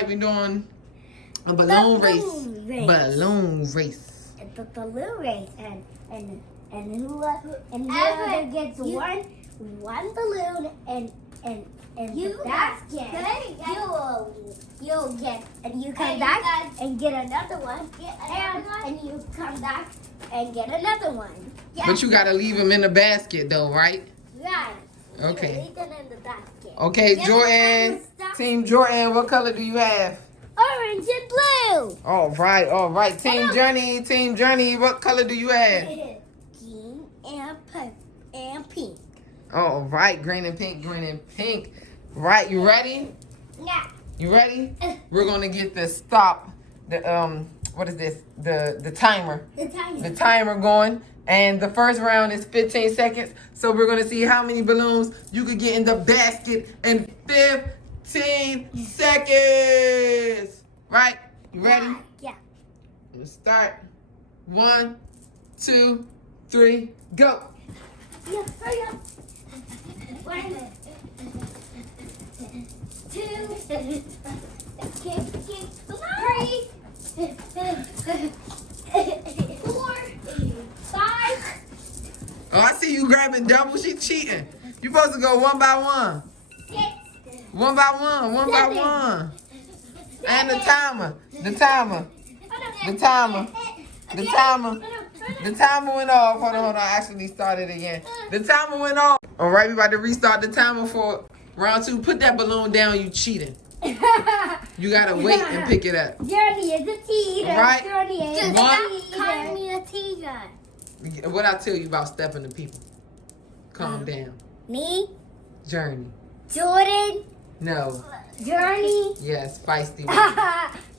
right? We're doing a balloon race. race. Balloon race. The balloon race, and whoever gets one balloon and the basket, you'll get, and you come back and get another one, and you come back and get another one. Yeah. But you gotta leave them in the basket though, right? Right. Okay. Leave them in the basket. Okay, Then Jordan. Team Jordan, what color do you have? Orange and blue. All right, all right. Team Journey, what color do you have? Green and pink. All right, green and pink. Right, you ready? Yeah. You ready? We're gonna get the stop. What is this? The timer. The timer going. And the first round is 15 seconds. So we're gonna see how many balloons you could get in the basket in 15 seconds. Right? You ready? Yeah. Let's start. 1, 2, 3, go. Yeah, hurry up. 1, 2, 3, 4, 5. Oh, I see you grabbing double. She cheating. You supposed to go one by one. 6. One by one. And the timer. The timer went off. Hold on. I actually started again. The timer went off. All right, we about to restart the timer for round 2. Put that balloon down, you cheating. You gotta wait and pick it up. Journey is a teeter. Right. Journey is One. calling me a teeter. What I tell you about stepping to people? Calm down. Me, Journey. Jordan, No. Journey. Yes, feisty one.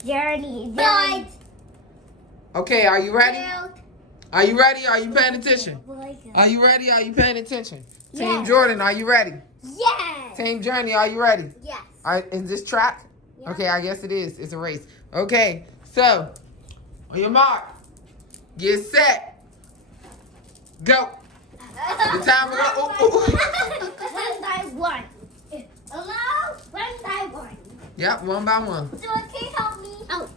Journey. Okay, are you ready? Are you ready? Are you paying attention? Are you ready? Are you paying attention? Team Yes. Jordan, are you ready? Yes. Team Journey, are you ready? Yes. Is this track? Yeah. Okay, I guess it is. It's a race. Okay, so on your mark, get set, go. The timer go. One by one. Hello? One by one. Yep, one by one. So can you help me? Oh.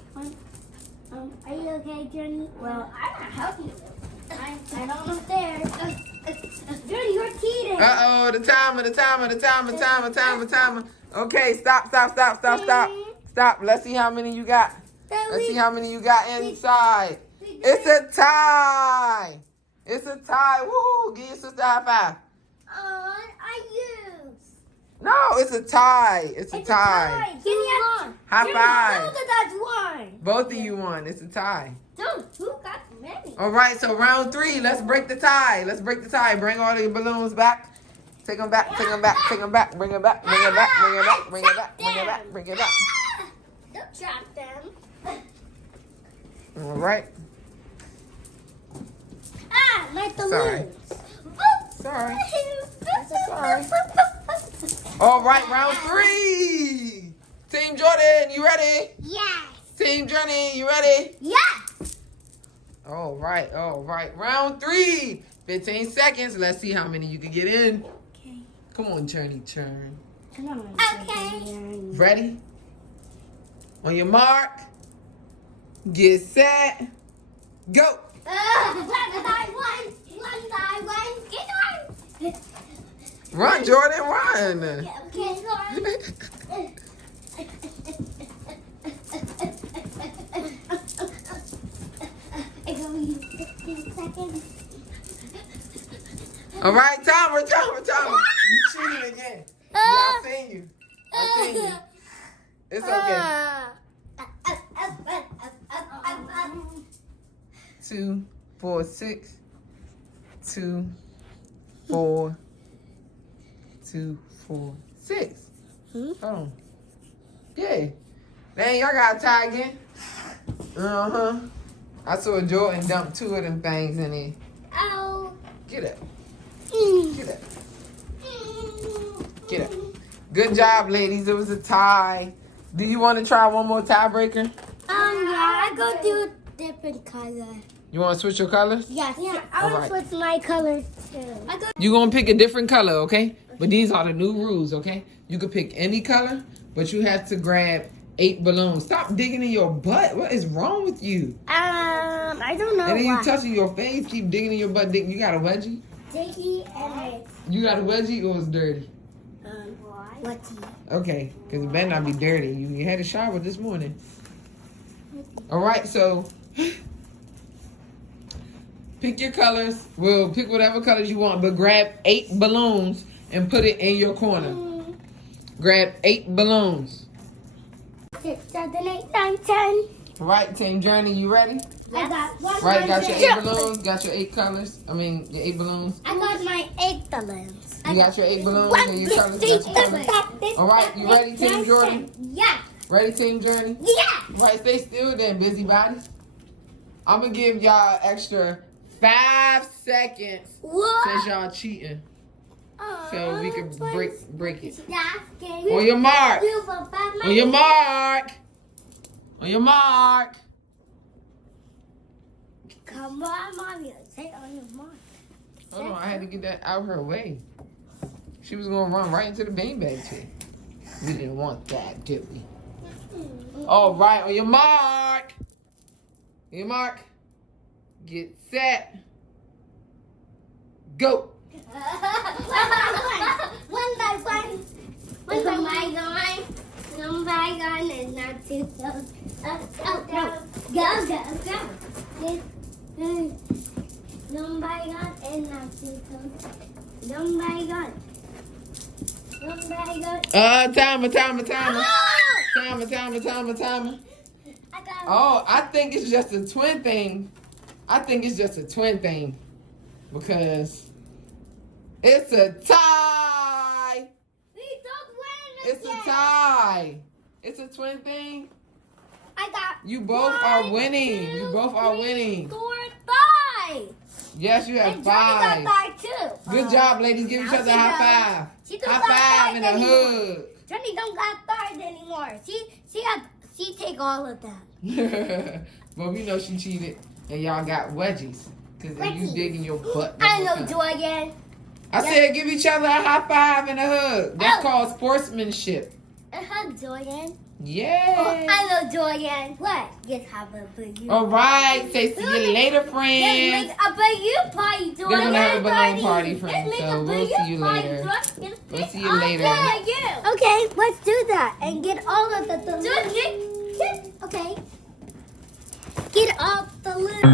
Are you okay, Journey? Well, I'm not helping you. I don't know there. Journey, you're cheating. Uh-oh, the timer. Okay, stop. Stop. Let's see how many you got. Let's see how many you got inside. It's a tie. Woo! Give your sister a high five. I used. No, it's a tie. It's a tie. Give me a High five. Know that that's one. Both of you won. It's a tie. Don't. Who got many? All right, so round 3. Let's break the tie. Bring all the balloons back. Take them back. Bring it back. Bring it back. Don't drop them. All right. My balloons. Sorry. All right, round 3. Team Jordan, you ready? Yes. Team Journey, you ready? Yes. All right. Round 3. 15 seconds. Let's see how many you can get in. Okay. Come on, Journey, turn. Come on. Okay. Ready? On your mark. Get set. Go. One by one. Get on. Run, Jordan, run. Get on. It's only 15 seconds. All right, timer. You cheated again. Yeah, I seen you. It's okay. 2, 4, 6. 2, 4. 2, 4, 6. Hold on. Yeah. Dang, y'all got to tie again. I saw Jordan dump 2 of them things in there. Oh. Get up. Good job, ladies. It was a tie. Do you want to try one more tiebreaker? Yeah, I go do a different color. You want to switch your colors? Yes. Yeah, I want to switch my colors too. You're going to pick a different color, okay? But these are the new rules, okay? You can pick any color, but you have to grab 8 balloons. Stop digging in your butt. What is wrong with you? I don't know. And then you touching your face, keep digging in your butt. You got a wedgie? Diggy and You got a wedgie or it's dirty? wedgie. Okay, because it better not be dirty. You had a shower this morning. All right, so pick your colors. Well, pick whatever colors you want, but grab 8 balloons and put it in your corner. Grab 8 balloons. 6, 7, 8, 9, 10. All right, Team Journey, you ready? I got one. Right, got your 8 balloons, got your 8 colors. I mean, your 8 balloons. I got my 8 balloons. You got your 8 balloons and your colors, got your colors. All right, you ready, Team Jordan? Yeah. Ready, Team Journey? Yeah. Right, stay still then, busybodies. I'm going to give y'all extra 5 seconds since y'all cheating. So we can break it. On your mark. On your mark. On your mark. Come on, Mommy. Say on your mark. Hold on, I had to get that out of her way. She was going to run right into the beanbag tree. We didn't want that, did we? All right, on your mark. On your mark. Get set. Go. One by one. One by one is not too close. Go, go, go, go, go. One by one is not too close. One by one. One by one. Timer. I got Oh, I think it's just a twin thing. Because it's a tie. We don't win It's a tie. It's a twin thing. I got You both are winning. You both are winning. 4, 5. Yes, you have And Johnny 5. got 5 too. Good job, ladies. Give each Now other a she high knows. five. She don't High got five third and a anymore. hug. Johnny don't got third anymore. She take all of them. But we know she cheated and y'all got wedgies. Because if you dig in your butt. I know Jordan. I said give each other a high five and a hug. That's Oh. called sportsmanship. A hug, Jordan. Yeah. Oh, I know Jordan. What? Yes, have a balloon. All right. Say see you later, Let's friends. make a balloon party, Jordan. They're gonna have a balloon party, friends, Let's make so a we'll balloon see you party, later. Jordan. We'll see you later. Okay, let's do that and get all of the balloons. Okay. Get all the balloons.